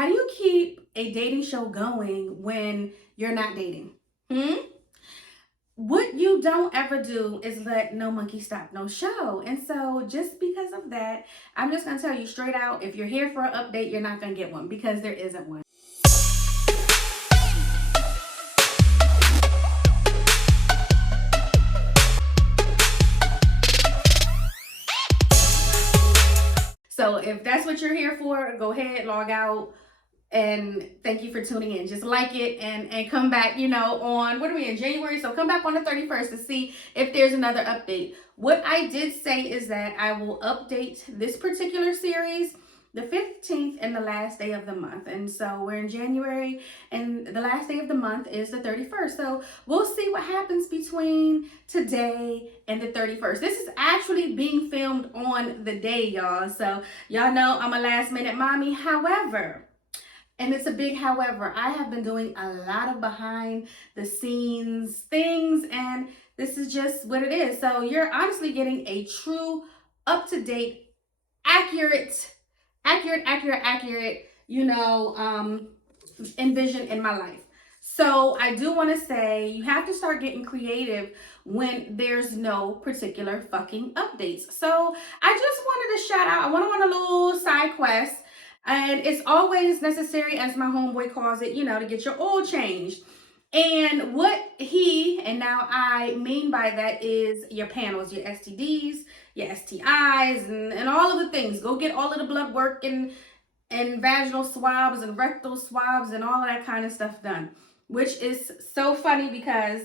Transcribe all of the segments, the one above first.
How do you keep a dating show going when you're not dating? Hmm? What you don't ever do is let no monkey stop no show. And so, just because of that, I'm just going to tell you straight out, if you're here for an update, you're not going to get one because there isn't one. So, if that's what you're here for, go ahead, log out, and thank you for tuning in. Just like it and come back, on, what are we in, January? So come back on the 31st to see if there's another update. What I did say is that I will update this particular series the 15th and the last day of the month. And so we're in January and the last day of the month is the 31st. So we'll see what happens between today and the 31st. This is actually being filmed on the day, y'all. So y'all know I'm a last minute mommy. However, and it's a big however, I have been doing a lot of behind the scenes things, and this is just what it is. So you're honestly getting a true, up to date, accurate, envision in my life. So I do want to say you have to start getting creative when there's no particular fucking updates. So I just wanted to shout out, I went on a little side quest, and it's always necessary, as my homeboy calls it, to get your oil changed. And what he, and now I mean by that, is your panels, your STDs, your STIs, and all of the things. Go get all of the blood work and vaginal swabs and rectal swabs and all of that kind of stuff done, which is so funny because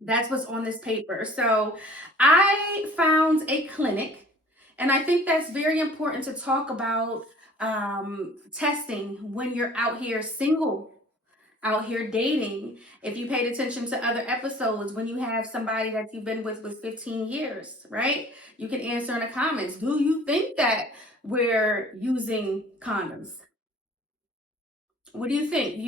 that's what's on this paper. So I found a clinic, and I think that's very important to talk about testing when you're out here single, out here dating. If you paid attention to other episodes, when you have somebody that you've been with 15 years, right? You can answer in the comments, do you think that we're using condoms? What do you think?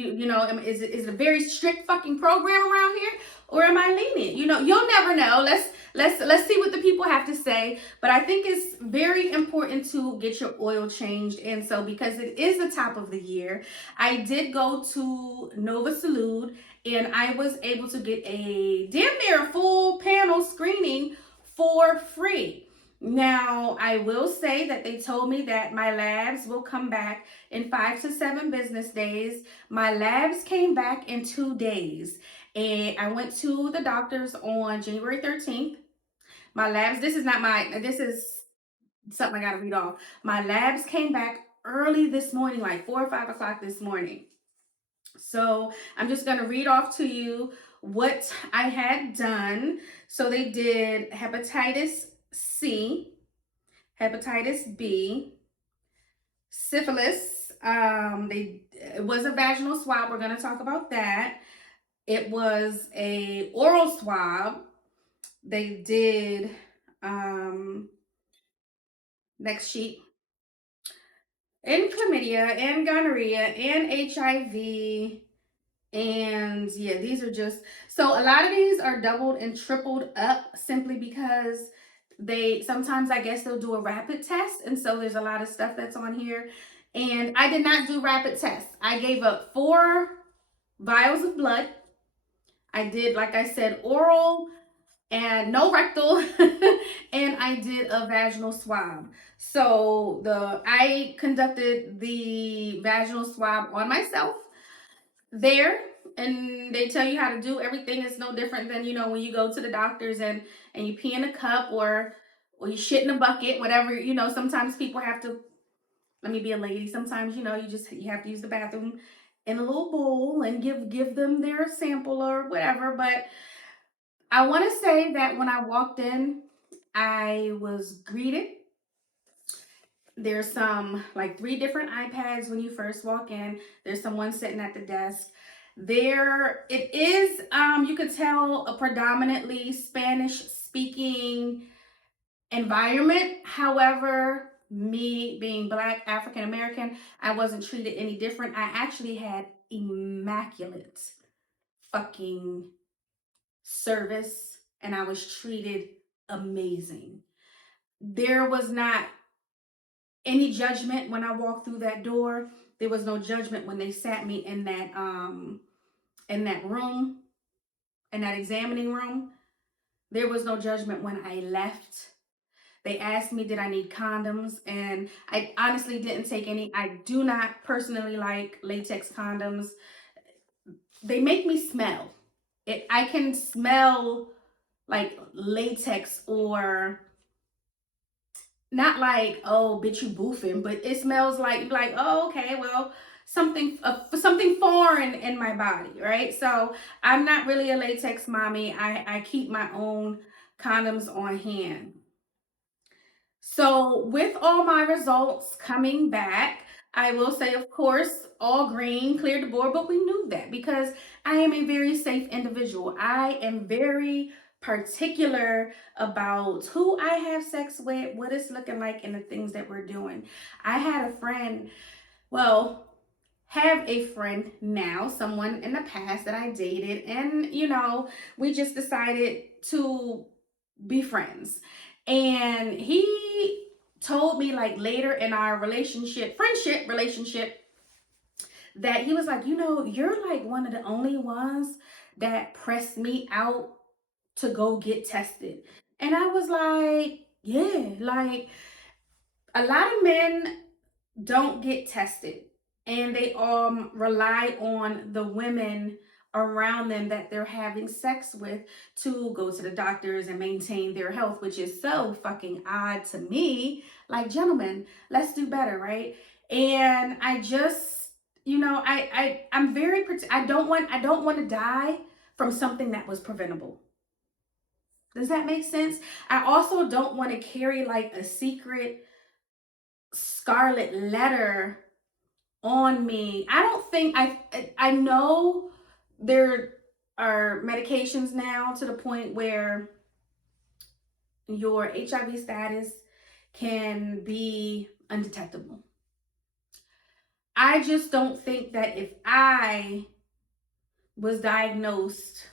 Is it a very strict fucking program around here, or am I lenient? You'll never know. Let's see what the people have to say. But I think it's very important to get your oil changed. And so, because it is the top of the year, I did go to NovaSalud, and I was able to get a damn near full panel screening for free. Now, I will say that they told me that my labs will come back in 5 to 7 business days. My labs came back in 2 days. And I went to the doctor's on January 13th. My labs, this is something I gotta read off. My labs came back early this morning, like 4 or 5 o'clock this morning. So I'm just gonna read off to you what I had done. So they did hepatitis C, hepatitis B, syphilis. It was a vaginal swab. We're going to talk about that. It was a oral swab. They did next sheet, and chlamydia and gonorrhea and HIV. And yeah, these are just, so a lot of these are doubled and tripled up simply because sometimes I guess they'll do a rapid test. And so there's a lot of stuff that's on here. And I did not do rapid tests. I gave up 4 vials of blood. I did, like I said, oral and no rectal, and I did a vaginal swab. So I conducted the vaginal swab on myself there, and they tell you how to do everything. It's no different than when you go to the doctors and you pee in a cup or you shit in a bucket, whatever. Sometimes people have to, let me be a lady, sometimes you have to use the bathroom in a little bowl and give them their sample or whatever. But I want to say that when I walked in, I was greeted. There's some, like, 3 different iPads when you first walk in. There's someone sitting at the desk. There it is, you could tell, a predominantly Spanish speaking environment. However, me being Black, African American, I wasn't treated any different. I actually had immaculate fucking service, and I was treated amazing. There was not any judgment when I walked through that door. There was no judgment when they sat me in that room, in that examining room. There was no judgment when I left. They asked me, did I need condoms? And I honestly didn't take any. I do not personally like latex condoms. They make me smell. I can smell like latex, or not like, oh, bitch, you boofing, but it smells like, oh, okay, well, something foreign in my body, right? So I'm not really a latex mommy. I keep my own condoms on hand. So with all my results coming back, I will say, of course, all green, cleared the board, but we knew that because I am a very safe individual. I am very particular about who I have sex with, what it's looking like, and the things that we're doing. I had a friend, well, have a friend now, someone in the past that I dated, and we just decided to be friends. And he told me, like, later in our friendship relationship, that he was like, you're like one of the only ones that pressed me out to go get tested. And I was like, yeah, like, a lot of men don't get tested, and they rely on the women around them that they're having sex with to go to the doctors and maintain their health, which is so fucking odd to me. Like, gentlemen, let's do better, right? And I just, I'm very I don't want to die from something that was preventable. Does that make sense? I also don't want to carry like a secret scarlet letter on me. I don't think I know there are medications now to the point where your HIV status can be undetectable. I just don't think that if I was diagnosed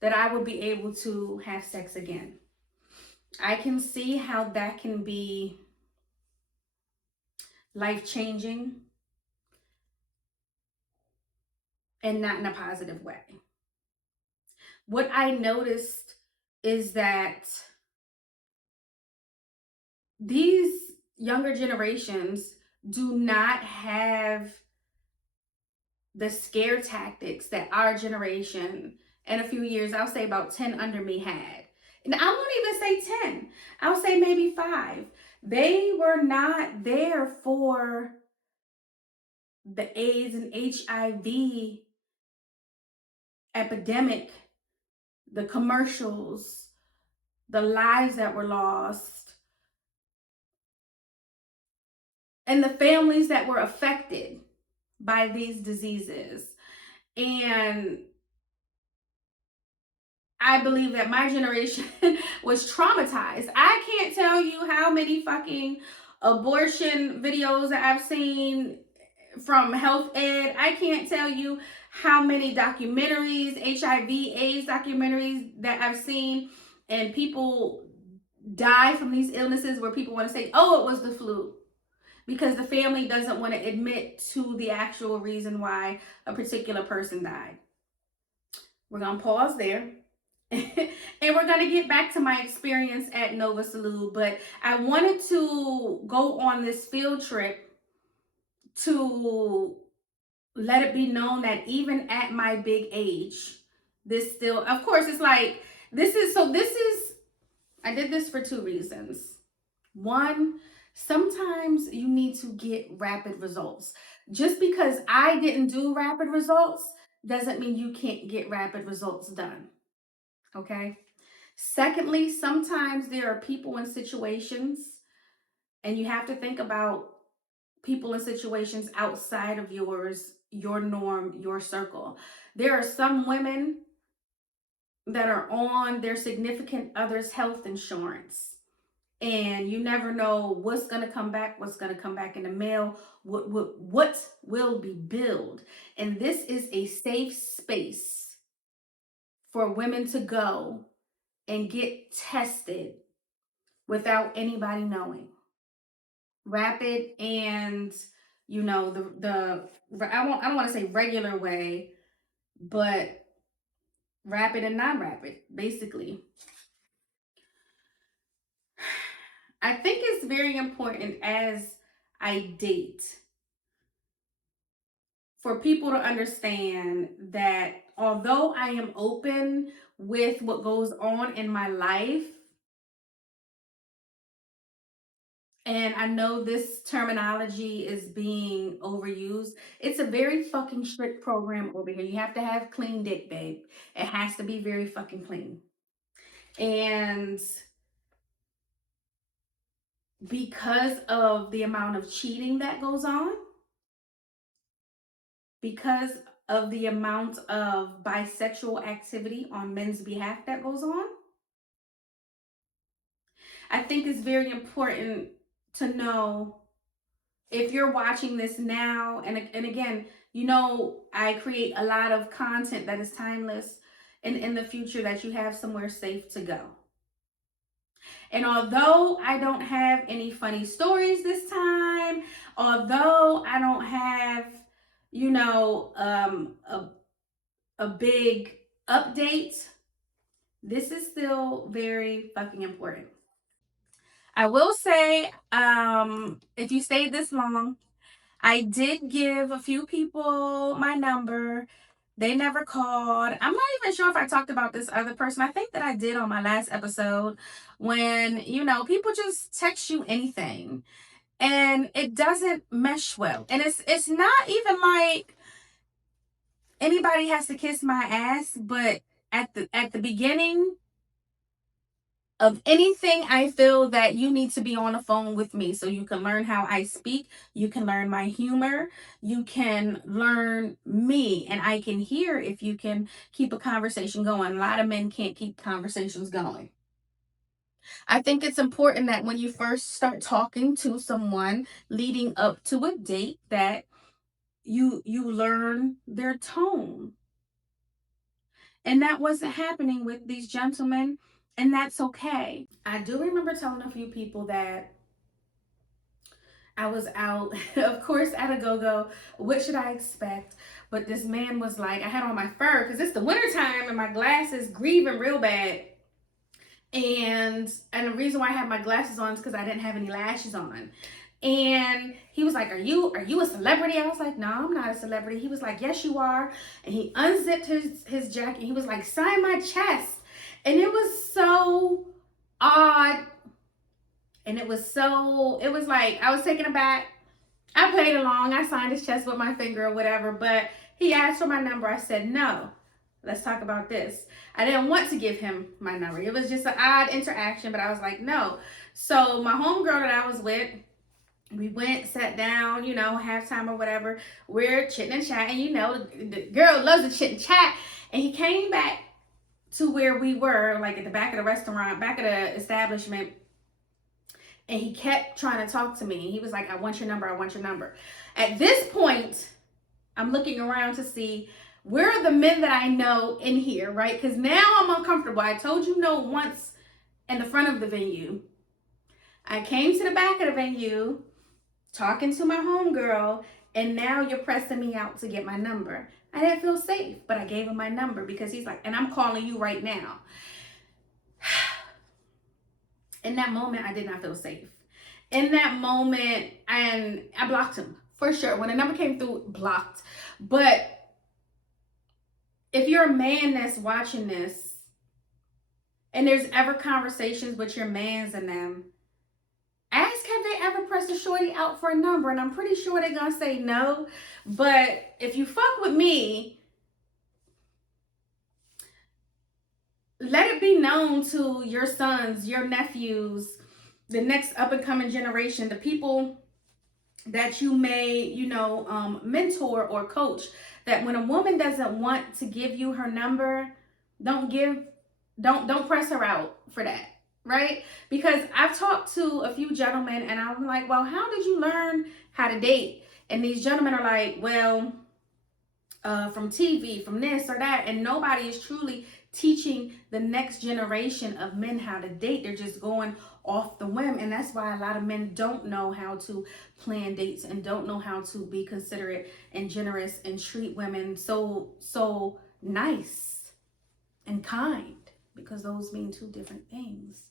that I would be able to have sex again. I can see how that can be life-changing and not in a positive way. What I noticed is that these younger generations do not have the scare tactics that our generation, in a few years, I'll say about 10 under me, had. And I won't even say 10. I'll say maybe 5. They were not there for the AIDS and HIV epidemic, the commercials, the lives that were lost, and the families that were affected by these diseases. And I believe that my generation was traumatized. I can't tell you how many fucking abortion videos that I've seen from health ed. I can't tell you how many documentaries, HIV/AIDS documentaries that I've seen, and people die from these illnesses where people want to say, oh, it was the flu, because the family doesn't want to admit to the actual reason why a particular person died. We're going to pause there. And we're going to get back to my experience at NovaSalud, but I wanted to go on this field trip to let it be known that even at my big age, this still, of course, it's like, I did this for 2 reasons. One, sometimes you need to get rapid results. Just because I didn't do rapid results doesn't mean you can't get rapid results done. Okay? Secondly, sometimes there are people in situations, and you have to think about people in situations outside of yours, your norm, your circle. There are some women that are on their significant other's health insurance, and you never know what's going to come back, what's going to come back in the mail, what will be billed. And this is a safe space for women to go and get tested without anybody knowing. Rapid and, you know, I don't want to say regular way, but rapid and non-rapid, basically. I think it's very important as I date for people to understand that although I am open with what goes on in my life, and I know this terminology is being overused, it's a very fucking strict program over here. You have to have clean dick, babe. It has to be very fucking clean. And because of the amount of cheating that goes on, because of the amount of bisexual activity on men's behalf that goes on, I think it's very important to know, if you're watching this now, and again, you know, I create a lot of content that is timeless, and in the future that you have somewhere safe to go. And although I don't have any funny stories this time, although I don't have, you know, a big update, this is still very fucking important. I will say, if you stayed this long, I did give a few people my number. They never called. I'm not even sure if I talked about this other person. I think that I did on my last episode, when, you know, people just text you anything and it doesn't mesh well. And it's not even like anybody has to kiss my ass, but at the beginning of anything, I feel that you need to be on the phone with me so you can learn how I speak, you can learn my humor, you can learn me, and I can hear if you can keep a conversation going. A lot of men can't keep conversations going. I think it's important that when you first start talking to someone leading up to a date, that you learn their tone. And that wasn't happening with these gentlemen, and that's okay. I do remember telling a few people that I was out, of course, at a go-go. What should I expect? But this man was like, I had on my fur because it's the wintertime and my glasses grieving real bad. And the reason why I had my glasses on is because I didn't have any lashes on. And he was like, are you a celebrity? I was like, no, I'm not a celebrity. He was like, yes, you are. And he unzipped his jacket. He was like, sign my chest. And it was so odd. And it was like, I was taken aback. I played along. I signed his chest with my finger or whatever. But he asked for my number. I said, no. Let's talk about this. I didn't want to give him my number. It was just an odd interaction, but I was like, no. So my homegirl that I was with, we went, sat down, you know, halftime or whatever. We're chitting and chatting. You know, the girl loves to chit and chat. And he came back to where we were, like at the back of the restaurant, back of the establishment. And he kept trying to talk to me. He was like, I want your number. I want your number. At this point, I'm looking around to see, where are the men that I know in here, right? Because now I'm uncomfortable. I told you no once in the front of the venue. I came to the back of the venue, talking to my homegirl, and now you're pressing me out to get my number. I didn't feel safe, but I gave him my number because he's like, and I'm calling you right now. In that moment, I did not feel safe. In that moment, and I blocked him for sure. When the number came through, blocked. But if you're a man that's watching this, and there's ever conversations with your mans and them, ask have they ever pressed a shorty out for a number, and I'm pretty sure they're gonna say no. But if you fuck with me, let it be known to your sons, your nephews, the next up and coming generation, the people that you may, you know, mentor or coach, that when a woman doesn't want to give you her number, don't press her out for that, right? Because I've talked to a few gentlemen and I'm like, well, how did you learn how to date? And these gentlemen are like, well, from TV, from this or that. And nobody is truly teaching the next generation of men how to date. They're just going off the whim. And that's why a lot of men don't know how to plan dates and don't know how to be considerate and generous and treat women so nice and kind, because those mean two different things,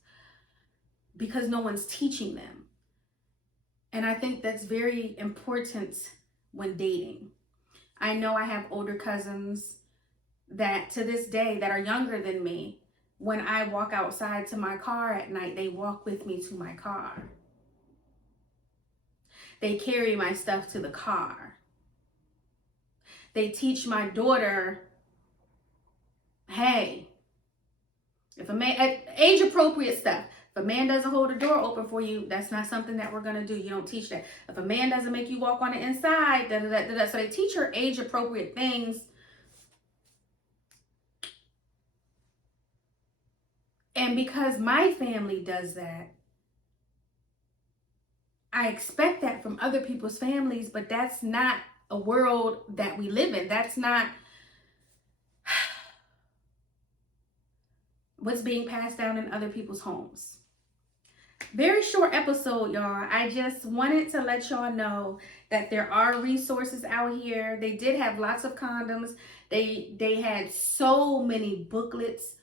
because no one's teaching them. And I think that's very important when dating. I know I have older cousins that to this day that are younger than me. When I walk outside to my car at night, they walk with me to my car. They carry my stuff to the car. They teach my daughter, hey, if a man, age appropriate stuff. If a man doesn't hold the door open for you, that's not something that we're gonna do. You don't teach that. If a man doesn't make you walk on the inside, da da da da. So they teach her age appropriate things. And because my family does that, I expect that from other people's families, but that's not a world that we live in. That's not what's being passed down in other people's homes. Very short episode, y'all. I just wanted to let y'all know that there are resources out here. They did have lots of condoms. They had so many booklets,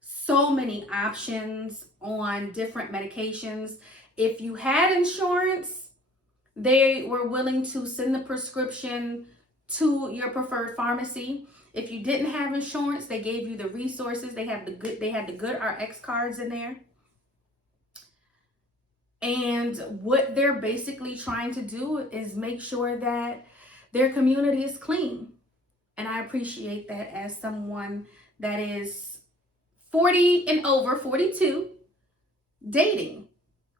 so many options on different medications. If you had insurance, they were willing to send the prescription to your preferred pharmacy. If you didn't have insurance, they gave you the resources. They had the good RX cards in there. And what they're basically trying to do is make sure that their community is clean. And I appreciate that as someone that is 40 and over, 42, dating,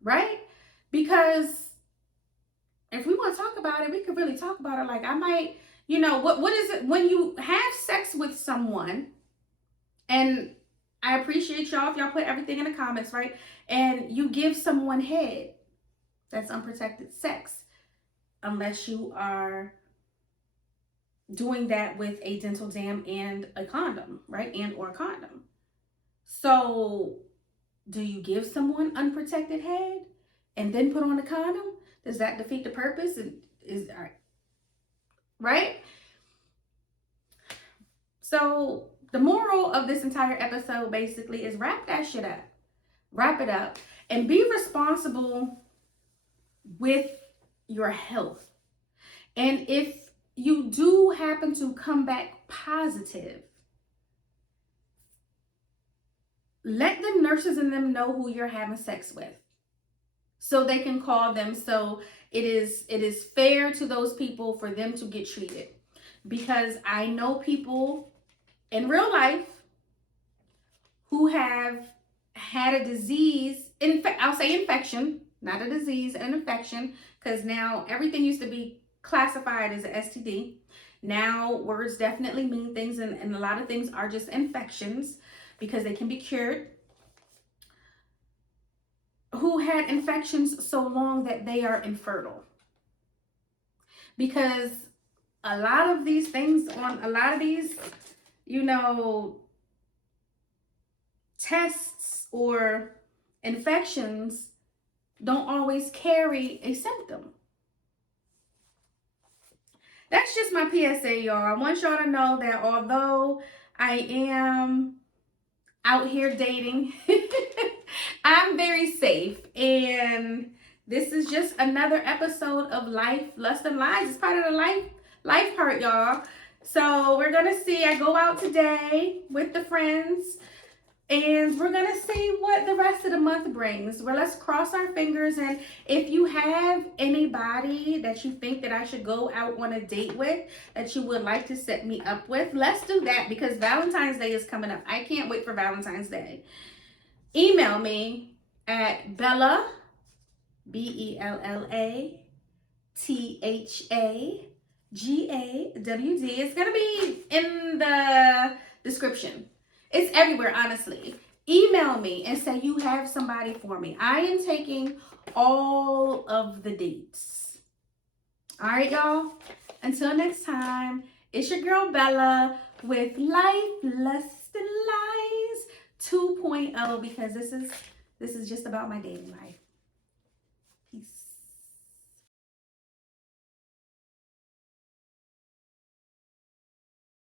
right? Because if we want to talk about it, we could really talk about it. Like, I might, what is it when you have sex with someone? And I appreciate y'all if y'all put everything in the comments, right? And you give someone head, that's unprotected sex, unless you are doing that with a dental dam and a condom, right? And or a condom. So do you give someone unprotected head and then put on a condom? Does that defeat the purpose? Right? So the moral of this entire episode basically is wrap that shit up. Wrap it up and be responsible with your health. And if you do happen to come back positive, let the nurses and them know who you're having sex with, so they can call them. So it is fair to those people for them to get treated. Because I know people in real life who have had a disease, I'll say infection, not a disease, an infection, because now everything used to be classified as an STD. Now words definitely mean things, and a lot of things are just infections because they can be cured. Who had infections so long that they are infertile. Because a lot of these things on a lot of these, tests or infections don't always carry a symptom. That's just my PSA, y'all. I want y'all to know that although I am out here dating, I'm very safe. And this is just another episode of Life, Lust, and Lies. It's part of the life part, y'all. So we're going to see. I go out today with the friends, and we're going to see what the rest of the month brings. Well, let's cross our fingers. And if you have anybody that you think that I should go out on a date with, that you would like to set me up with, let's do that, because Valentine's Day is coming up. I can't wait for Valentine's Day. Email me at Bella, BellaThagawd. It's going to be in the description. It's everywhere, honestly. Email me and say you have somebody for me. I am taking all of the dates. All right, y'all. Until next time, it's your girl Bella with Life, Lust, and Lies 2.0, because this This is just about my dating life. Peace.